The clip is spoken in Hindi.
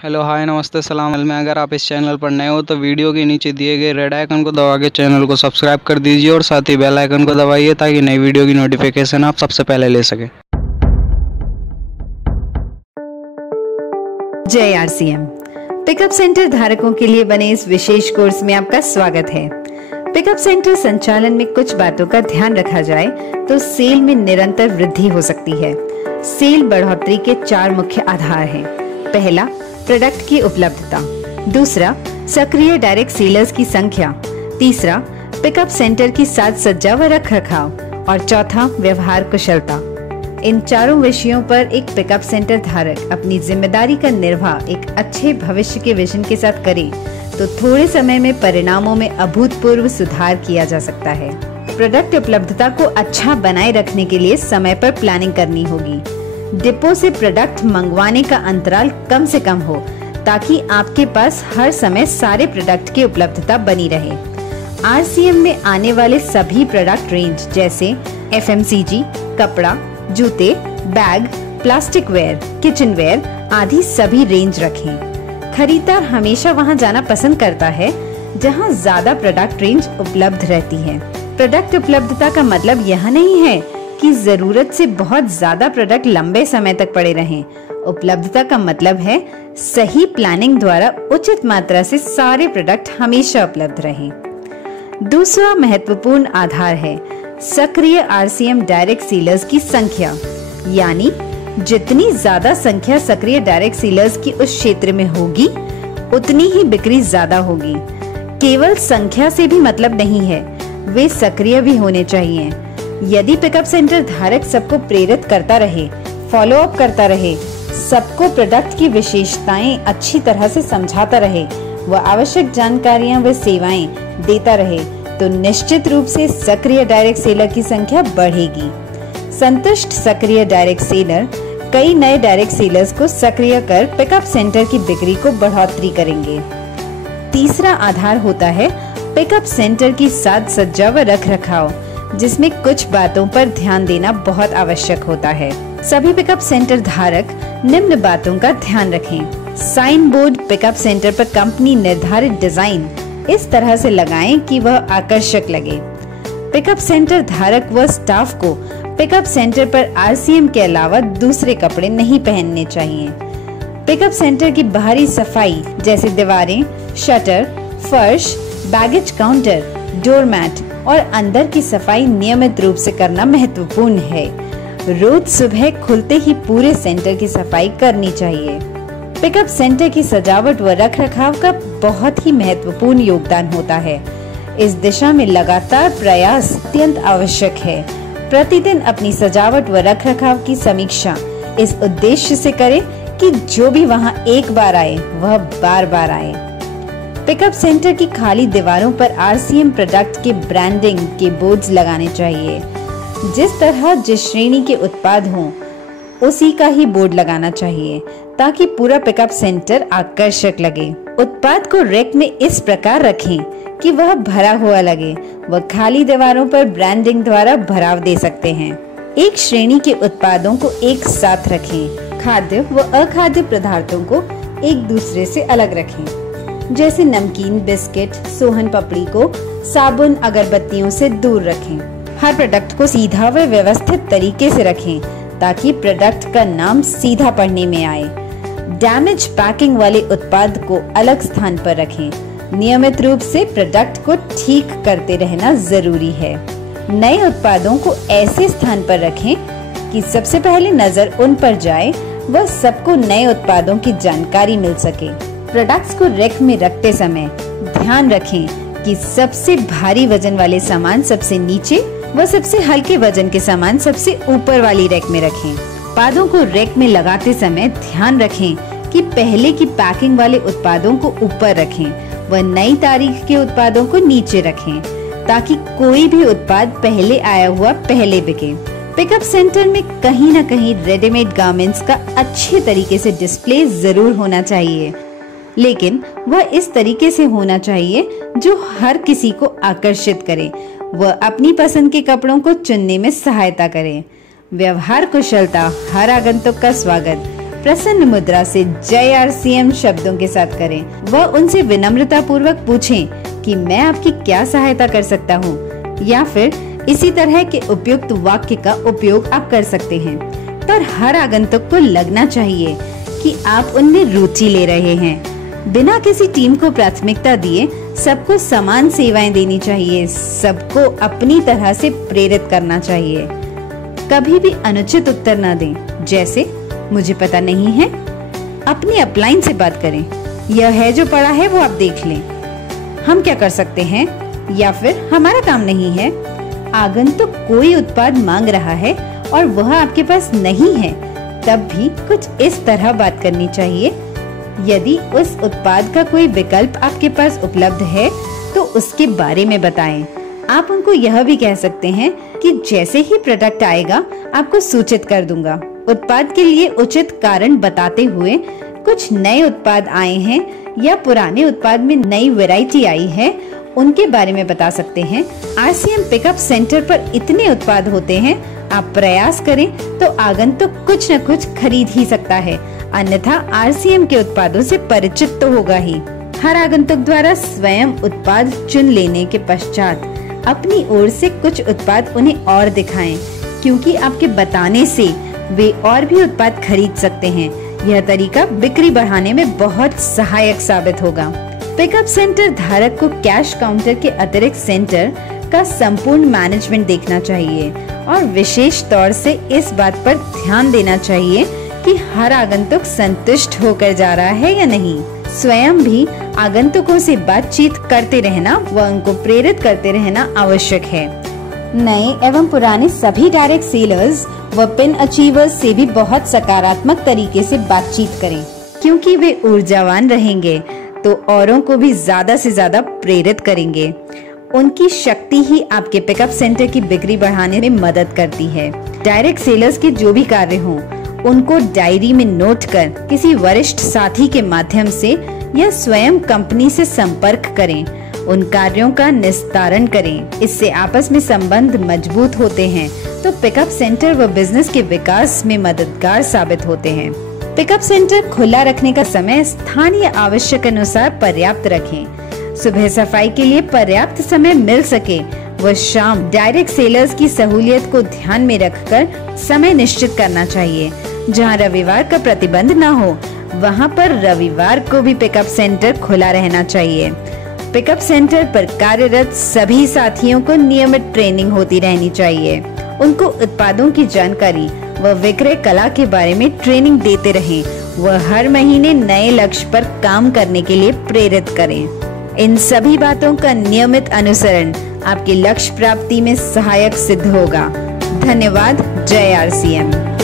हेलो हाय नमस्ते सलाम में अगर आप इस चैनल पर नए हो तो वीडियो के नीचे दिए गए रेड आइकन को दबा के चैनल को सब्सक्राइब कर दीजिए और साथ ही बेल आइकन को दबाइए ताकि नई वीडियो की नोटिफिकेशन आप सबसे पहले ले सकें। जय आरसीएम पिकअप सेंटर धारकों के लिए बने इस विशेष कोर्स में आपका स्वागत है। पिकअप सेंटर संचालन में कुछ बातों का ध्यान रखा जाए तो सेल में निरंतर वृद्धि हो सकती है। सेल बढ़ोतरी के 4 मुख्य आधार हैं। पहला, प्रोडक्ट की उपलब्धता। दूसरा, सक्रिय डायरेक्ट सेलर्स की संख्या। तीसरा, पिकअप सेंटर की साज सज्जा व रख रखाव। और चौथा, व्यवहार कुशलता। इन चारों विषयों पर एक पिकअप सेंटर धारक अपनी जिम्मेदारी का निर्वाह एक अच्छे भविष्य के विजन के साथ करे तो थोड़े समय में परिणामों में अभूतपूर्व सुधार किया जा सकता है। प्रोडक्ट उपलब्धता को अच्छा बनाए रखने के लिए समय पर प्लानिंग करनी होगी। डिपो से प्रोडक्ट मंगवाने का अंतराल कम से कम हो ताकि आपके पास हर समय सारे प्रोडक्ट की उपलब्धता बनी रहे। आरसीएम में आने वाले सभी प्रोडक्ट रेंज जैसे एफएमसीजी, कपड़ा, जूते, bag, plastic ware, kitchen ware आदि सभी रेंज रखें। खरीदार हमेशा वहां जाना पसंद करता है जहां ज्यादा प्रोडक्ट रेंज उपलब्ध रहती है। प्रोडक्ट उपलब्धता का मतलब यह नहीं है कि जरूरत से बहुत ज्यादा प्रोडक्ट लंबे समय तक पड़े रहें। उपलब्धता का मतलब है सही प्लानिंग द्वारा उचित मात्रा से सारे प्रोडक्ट हमेशा उपलब्ध रहें। दूसरा महत्वपूर्ण आधार है सक्रिय आरसीएम डायरेक्ट सेलर्स की संख्या, यानी जितनी ज्यादा संख्या सक्रिय डायरेक्ट सेलर्स की उस क्षेत्र में होगी उतनी ही बिक्री ज्यादा होगी। केवल संख्या से भी मतलब नहीं है, वे सक्रिय भी होने चाहिए। यदि पिकअप सेंटर धारक सबको प्रेरित करता रहे, फॉलो अप करता रहे, सबको प्रोडक्ट की विशेषताएं अच्छी तरह से समझाता रहे व आवश्यक जानकारियां व सेवाएं देता रहे तो निश्चित रूप से सक्रिय डायरेक्ट सेलर की संख्या बढ़ेगी। संतुष्ट सक्रिय डायरेक्ट सेलर कई नए डायरेक्ट सेलर्स को सक्रिय कर पिकअप सेंटर की बिक्री को बढ़ोतरी करेंगे। तीसरा आधार होता है पिकअप सेंटर की साज सज्जा व रख रखाव, जिसमें कुछ बातों पर ध्यान देना बहुत आवश्यक होता है। सभी पिकअप सेंटर धारक निम्न बातों का ध्यान रखें। साइन बोर्ड पिकअप सेंटर पर कंपनी निर्धारित डिजाइन इस तरह से लगाएं कि वह आकर्षक लगे। पिकअप सेंटर धारक व स्टाफ को पिकअप सेंटर पर आरसीएम के अलावा दूसरे कपड़े नहीं पहनने चाहिए। पिकअप सेंटर की बाहरी सफाई जैसे दीवारें, शटर, फर्श, बैगेज काउंटर, डोरमैट और अंदर की सफाई नियमित रूप से करना महत्वपूर्ण है। रोज सुबह खुलते ही पूरे सेंटर की सफाई करनी चाहिए। पिकअप सेंटर की सजावट व रखरखाव का बहुत ही महत्वपूर्ण योगदान होता है। इस दिशा में लगातार प्रयास अत्यंत आवश्यक है। प्रतिदिन अपनी सजावट व रखरखाव की समीक्षा इस उद्देश्य से करें कि जो भी वहां एक बार आए वह बार बार आए। पिकअप सेंटर की खाली दीवारों पर आरसीएम प्रोडक्ट के ब्रांडिंग के बोर्ड्स लगाने चाहिए। जिस तरह जिस श्रेणी के उत्पाद हों उसी का ही बोर्ड लगाना चाहिए ताकि पूरा पिकअप सेंटर आकर्षक लगे। उत्पाद को रैक में इस प्रकार रखें कि वह भरा हुआ लगे व खाली दीवारों पर ब्रांडिंग द्वारा भराव दे सकते हैं। एक श्रेणी के उत्पादों को एक साथ रखें। खाद्य व अखाद्य पदार्थों को एक दूसरे से अलग रखें। जैसे नमकीन, बिस्किट, सोहन पापड़ी को साबुन, अगरबत्तियों से दूर रखें। हर प्रोडक्ट को सीधा व व्यवस्थित तरीके से रखें ताकि प्रोडक्ट का नाम सीधा पढ़ने में आए। डैमेज पैकिंग वाले उत्पाद को अलग स्थान पर रखें। नियमित रूप से प्रोडक्ट को ठीक करते रहना जरूरी है। नए उत्पादों को ऐसे स्थान पर रखें कि सबसे पहले नजर उन पर जाए व सबको नए उत्पादों की जानकारी मिल सके। प्रोडक्ट्स को रैक में रखते समय ध्यान रखें कि सबसे भारी वजन वाले सामान सबसे नीचे व सबसे हल्के वजन के सामान सबसे ऊपर वाली रैक में रखें। उत्पादों को रैक में लगाते समय ध्यान रखें कि पहले की पैकिंग वाले उत्पादों को ऊपर रखें व नई तारीख के उत्पादों को नीचे रखें ताकि कोई भी उत्पाद पहले आया हुआ पहले बिके। पिकअप सेंटर में कहीं न कहीं रेडीमेड गारमेंट्स का अच्छे तरीके से डिस्प्ले जरूर होना चाहिए, लेकिन वह इस तरीके से होना चाहिए जो हर किसी को आकर्षित करे व अपनी पसंद के कपड़ों को चुनने में सहायता करे। व्यवहार कुशलता हर आगंतुक का स्वागत प्रसन्न मुद्रा से जय RCM शब्दों के साथ करें। वह उनसे विनम्रता पूर्वक पूछें कि मैं आपकी क्या सहायता कर सकता हूँ, या फिर इसी तरह के उपयुक्त वाक्य का उपयोग आप कर सकते हैं। पर हर आगंतुक को लगना चाहिए कि आप उनमें रुचि ले रहे हैं। बिना किसी टीम को प्राथमिकता दिए सबको समान सेवाएं देनी चाहिए, सबको अपनी तरह से प्रेरित करना चाहिए। कभी भी अनुचित उत्तर न दें, जैसे मुझे पता नहीं है। अपनी अपलाइन से बात करें, यह है जो पड़ा है वो आप देख लें, हम क्या कर सकते हैं, या फिर हमारा काम नहीं है। आगंतुक कोई उत्पाद मांग रहा है और वह आपके पास नहीं है, तब भी कुछ इस तरह बात करनी चाहिए। यदि उस उत्पाद का कोई विकल्प आपके पास उपलब्ध है तो उसके बारे में बताएं। आप उनको यह भी कह सकते हैं कि जैसे ही प्रोडक्ट आएगा आपको सूचित कर दूंगा। उत्पाद के लिए उचित कारण बताते हुए कुछ नए उत्पाद आए हैं या पुराने उत्पाद में नई वैरायटी आई है, उनके बारे में बता सकते हैं। RCM पिकअप सेंटर पर इतने उत्पाद होते हैं, आप प्रयास करें तो आगंतुक कुछ न कुछ खरीद ही सकता है, अन्यथा RCM के उत्पादों से परिचित तो होगा ही। हर आगंतुक द्वारा स्वयं उत्पाद चुन लेने के पश्चात अपनी ओर से कुछ उत्पाद उन्हें और दिखाएं, क्योंकि आपके बताने से वे और भी उत्पाद खरीद सकते हैं। यह तरीका बिक्री बढ़ाने में बहुत सहायक साबित होगा। पिकअप सेंटर धारक को कैश काउंटर के अतिरिक्त सेंटर का संपूर्ण मैनेजमेंट देखना चाहिए और विशेष तौर से इस बात पर ध्यान देना चाहिए कि हर आगंतुक संतुष्ट होकर जा रहा है या नहीं। स्वयं भी आगंतुकों से बातचीत करते रहना व उनको प्रेरित करते रहना आवश्यक है। नए एवं पुराने सभी डायरेक्ट सेलर्स व पिन अचीवर्स से भी बहुत सकारात्मक तरीके से बातचीत करें, क्योंकि वे ऊर्जावान रहेंगे तो औरों को भी ज्यादा से ज्यादा प्रेरित करेंगे। उनकी शक्ति ही आपके पिकअप सेंटर की बिक्री बढ़ाने में मदद करती है। डायरेक्ट सेलर्स के जो भी कार्य हों, उनको डायरी में नोट कर किसी वरिष्ठ साथी के माध्यम से या स्वयं कंपनी से संपर्क करें, उन कार्यों का निस्तारण करें। इससे आपस में संबंध मजबूत होते हैं तो पिकअप सेंटर व बिजनेस के विकास में मददगार साबित होते हैं। पिकअप सेंटर खुला रखने का समय स्थानीय आवश्यक अनुसार पर्याप्त रखें। सुबह सफाई के लिए पर्याप्त समय मिल सके व शाम डायरेक्ट सेलर्स की सहूलियत को ध्यान में रखकर समय निश्चित करना चाहिए। जहां रविवार का प्रतिबंध न हो, वहां पर रविवार को भी पिकअप सेंटर खुला रहना चाहिए। पिकअप सेंटर पर कार्यरत सभी साथियों को नियमित ट्रेनिंग होती रहनी चाहिए। उनको उत्पादों की जानकारी व विक्रय कला के बारे में ट्रेनिंग देते रहें व हर महीने नए लक्ष्य पर काम करने के लिए प्रेरित करें। इन सभी बातों का नियमित अनुसरण आपके लक्ष्य प्राप्ति में सहायक सिद्ध होगा। धन्यवाद। जय RCM।